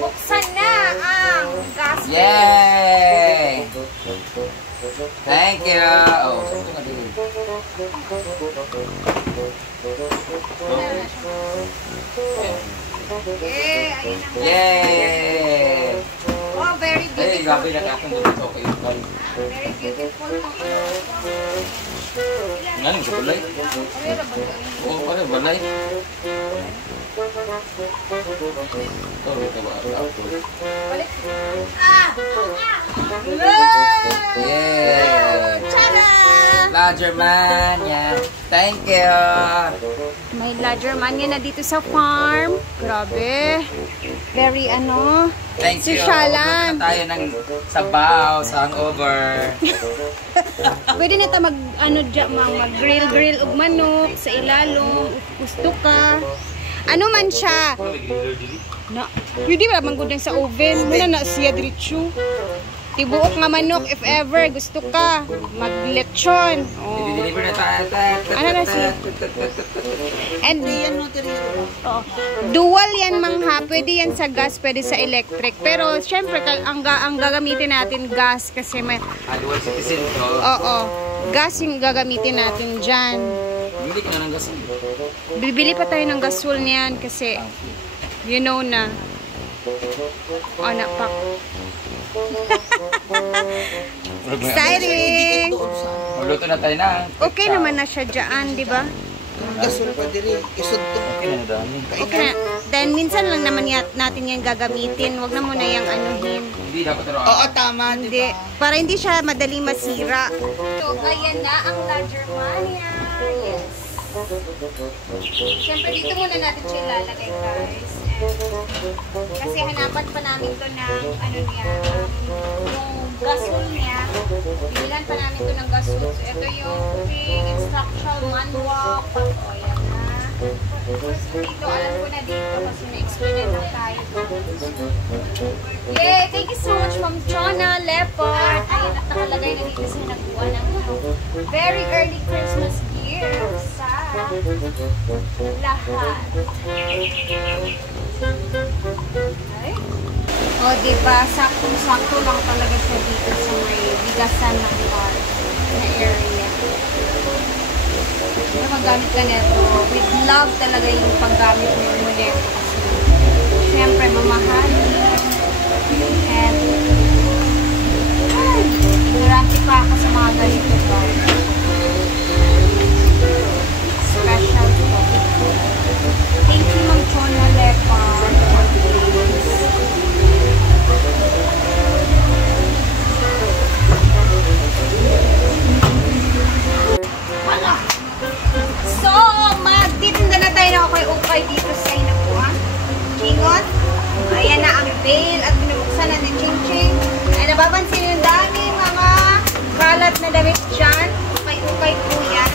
Buksan na ang gas. Yay! Thank you! Oh, ito nga din. Yay! Ayun na. Yay! Oh, very Ay, beautiful. grabe na katong dito kayo. Very beautiful. Ngayon, sa balay. Oo, ano, balay. Ito, ito ba? Balik. Ah! Yay! Tada! Lodgerman, yan. Thank you! May lodgerman yan na dito sa farm. Grabe. Very Thank you. sosyalan. Magluto na tayo ng sabaw sa hangover. Pwede na ta mag-grill og manok sa ilalong. Gusto ka. Ano man siya? Na, pwede ba manggod sa oven? Muna na siya diretso. Tibuok nga manok if ever gusto ka. Mag-lechon. Oh. I-deliver na tayo. Ano na siya? And dual yan mangha. Pwede yan sa gas, pwede sa electric. Pero syempre ang gagamitin natin gas kasi may Dual citizen to. oo. Gas yung gagamitin natin dyan. Bili ka na ng gasol. Bibili pa tayo ng gasol niyan kasi you know na. Anak pa. Exciting! Magluto na tayo na. Okay naman na siya dyan, di ba? Gasol pa diri, isod to. Okay na dami. Okay na. Then minsan lang naman natin yan gagamitin. Huwag na muna yung anuhin. Hindi dapat ito. Oo, tama, di Hindi. ba? Para hindi siya madaling masira. So, ayan na ang Lodgermania. Yes. Siyempre, dito muna natin siya ilalagay, guys. Kasi hanapan pa namin to ng yung gasol niya. Bibilan pa namin to ng gasol. So, ito yung quick instruction manual. O, yan na. First dito, alam ko na dito kasi na-explain na tayo. Yay! Thank you so much, Ma'am Chona Leopard. Ayun, at nakalagay na dito sa nagbuwa ng very early Christmas gifts sa lahat. Okay. O, diba? Saktong-sakto lang talaga siya dito sa may bigasan ng car na area. Pero magamit ka neto. With love talaga yung paggamit mo neto kasi syempre mamahalin. And marami pa ako sa mga ganito ba. Special po. Thank you, Ma'am Chona Leopard. So, magtitinda na tayo na ukay-ukay dito sa inapuan. Chingot. Ayan na ang bail at binubuksan na ng ching-ching. Ay, nababansin yung dami mga kalat na damit dyan. Ukay-ukay po yan.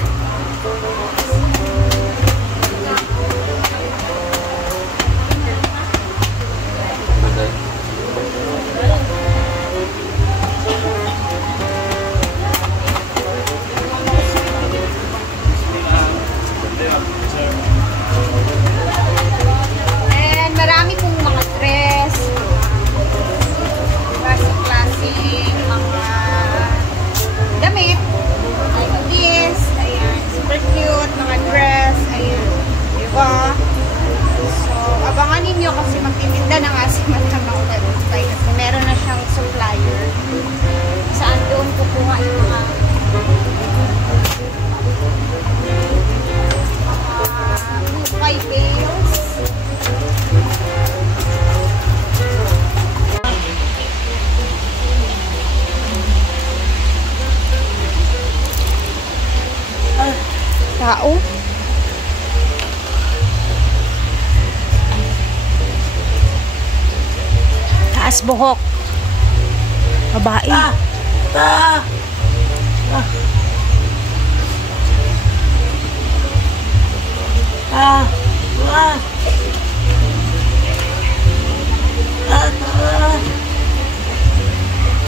And marami pong mga dress, classic, mga damit, like this, ayan, super cute, mga dress, ayan, diba? So, abangan ninyo kasi magtitinda na nga si Madam Ukay kasi meron na siyang supplier saan doon kukuha yung mga ukay bales. Tao. Taas buhok. Babae.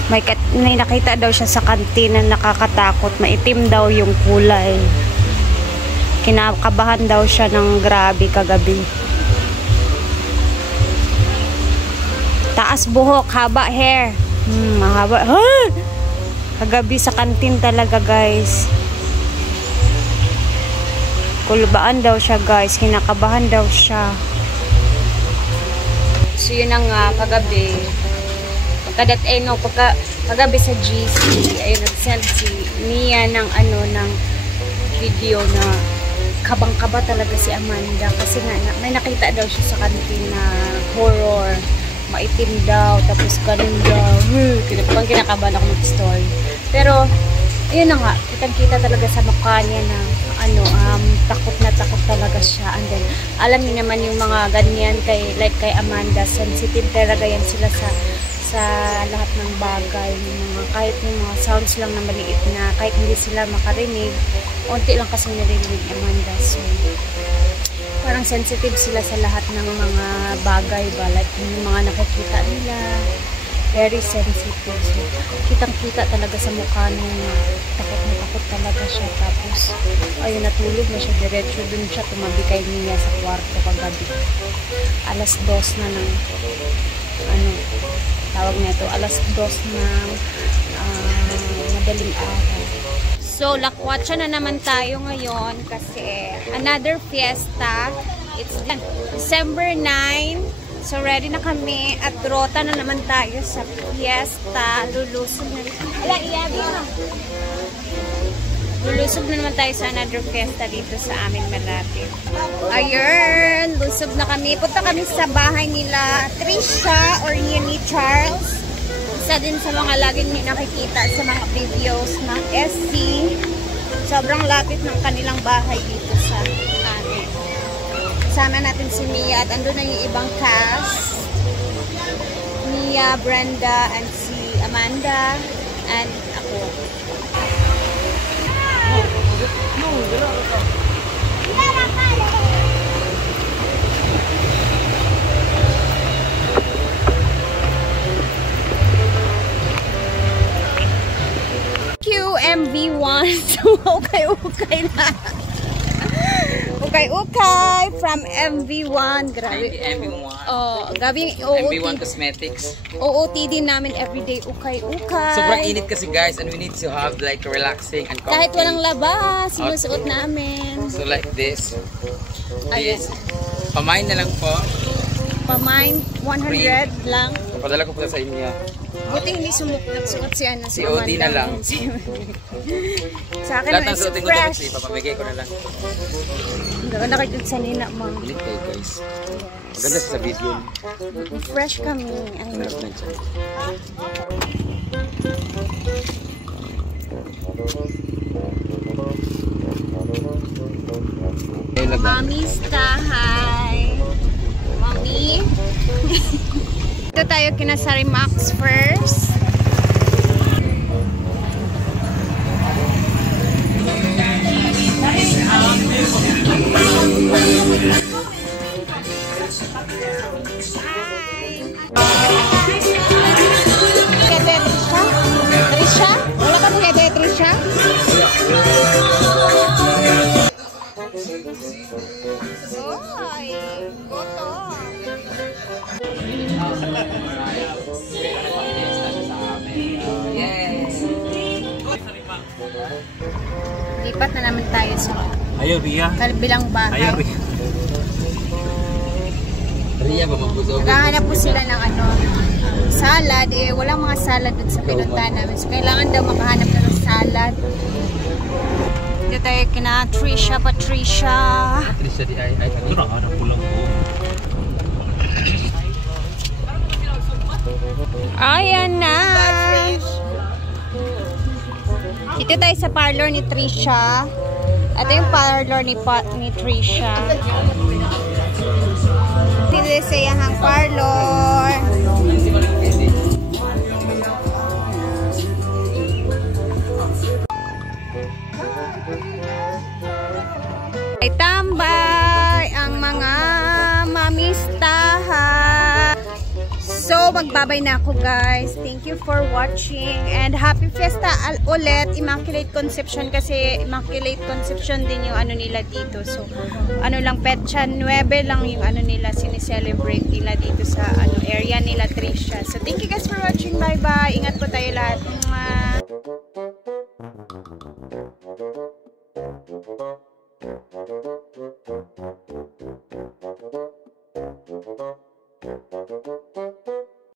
May nakita daw siya sa kantina nakakatakot. Maitim daw yung kulay. Kinakabahan daw siya ng grabe kagabi. Taas buhok, haba hair. Mahaba. Kagabi sa kantin talaga, guys. Kulbaan daw siya, guys. Kinakabahan daw siya. So, yun na nga, kagabi. Kagabi sa GC, ayun, nag-send si Mia ng video na kabang-kaba talaga si Amanda. Kasi nga, may nakita daw siya sa kantin na horror. Maitim daw, tapos ganun daw. Kinakabahan ako mag-story. Pero, ayun na nga, kitang-kita talaga sa mukha niya na takot na takot talaga siya. And then, alam niyo naman yung mga ganyan kay Amanda, sensitive talaga yan sila sa lahat ng bagay, kahit yung mga sounds lang na maliit na, kahit hindi sila makarinig, unti lang kasi narinig Amanda. So, parang sensitive sila sa lahat ng mga bagay ba, like yung mga nakikita nila, very sensitive. So, kitang-kita talaga sa mukha niya, takot na takot talaga siya. Tapos, ayun, natulog na siya, diretso dun siya, tumabi kay Mia sa kwarto kagabi. Alas 2 na ng, tawag na ito, alas 2 ng madaling araw. So, lakwatsa na naman tayo ngayon kasi another fiesta. It's December 9. So, ready na kami at rota na naman tayo sa fiesta. Lulusog na naman tayo sa another fiesta dito sa amin malapit. Ayun, lusog na kami. Punta kami sa bahay nila Trisha or Yuni Charles. Isa din sa mga laging nakikita sa mga videos ng SC. Sobrang lapit ng kanilang bahay dito sa amin. Kasama natin si Mia at andun na yung ibang cast. Mia, Brenda, and si Amanda, and ako. QMV1. Okay na. Okay from MV1. Grabe. MV1. Oh, gabi MV1 Cosmetics. OOTD namin everyday. Okay. Sobrang init kasi, guys, and we need to have like relaxing and comfy. Kahit walang labas, sinusuot namin. So like this. Ayan. Pamain na lang po. Pamain 100 lang. Papadala ko po sa inyo. Buti hindi nagsuot si Ana. Si OD na lang. Sa akin, lahat ng it's suotin ko fresh. dapat ipapamigay ko na lang. Ganda kayo sa nina, ma'am. Ulit kayo, guys. Maganda sa video. Fresh kami. Ayun. Mommy's hi. Mommy. Ito tayo kinasari Max first. Trisha? Wala ka mga Trisha? Oy, goto. Yes. Lipat na naman tayo sa Ria. kabilang bahay. Ria. Ria ba magbusog? Naghahanap po sila ng salad. Walang mga salad dun sa pinuntahan namin. So, kailangan daw makahanap na ng salad. Dito tayo kina Patricia. Trisha di ay. Ito na, anak ko lang po. Ayan na. Dito tayo sa parlor ni Trisha. Ito yung parlor ni Trisha. Dito sa iyahang parlor. Ay tambay ang mga mamistahan. So, magbabay na ako guys. Thank you for watching. And happy fiesta ulit. Immaculate Conception kasi Immaculate Conception din yung ano nila dito. So, ano lang, Petsa 9 lang yung ano nila, sinicelebrate nila dito sa ano area nila, Tricia. So, thank you guys for watching. Bye-bye. Ingat po tayo lahat. Mwah.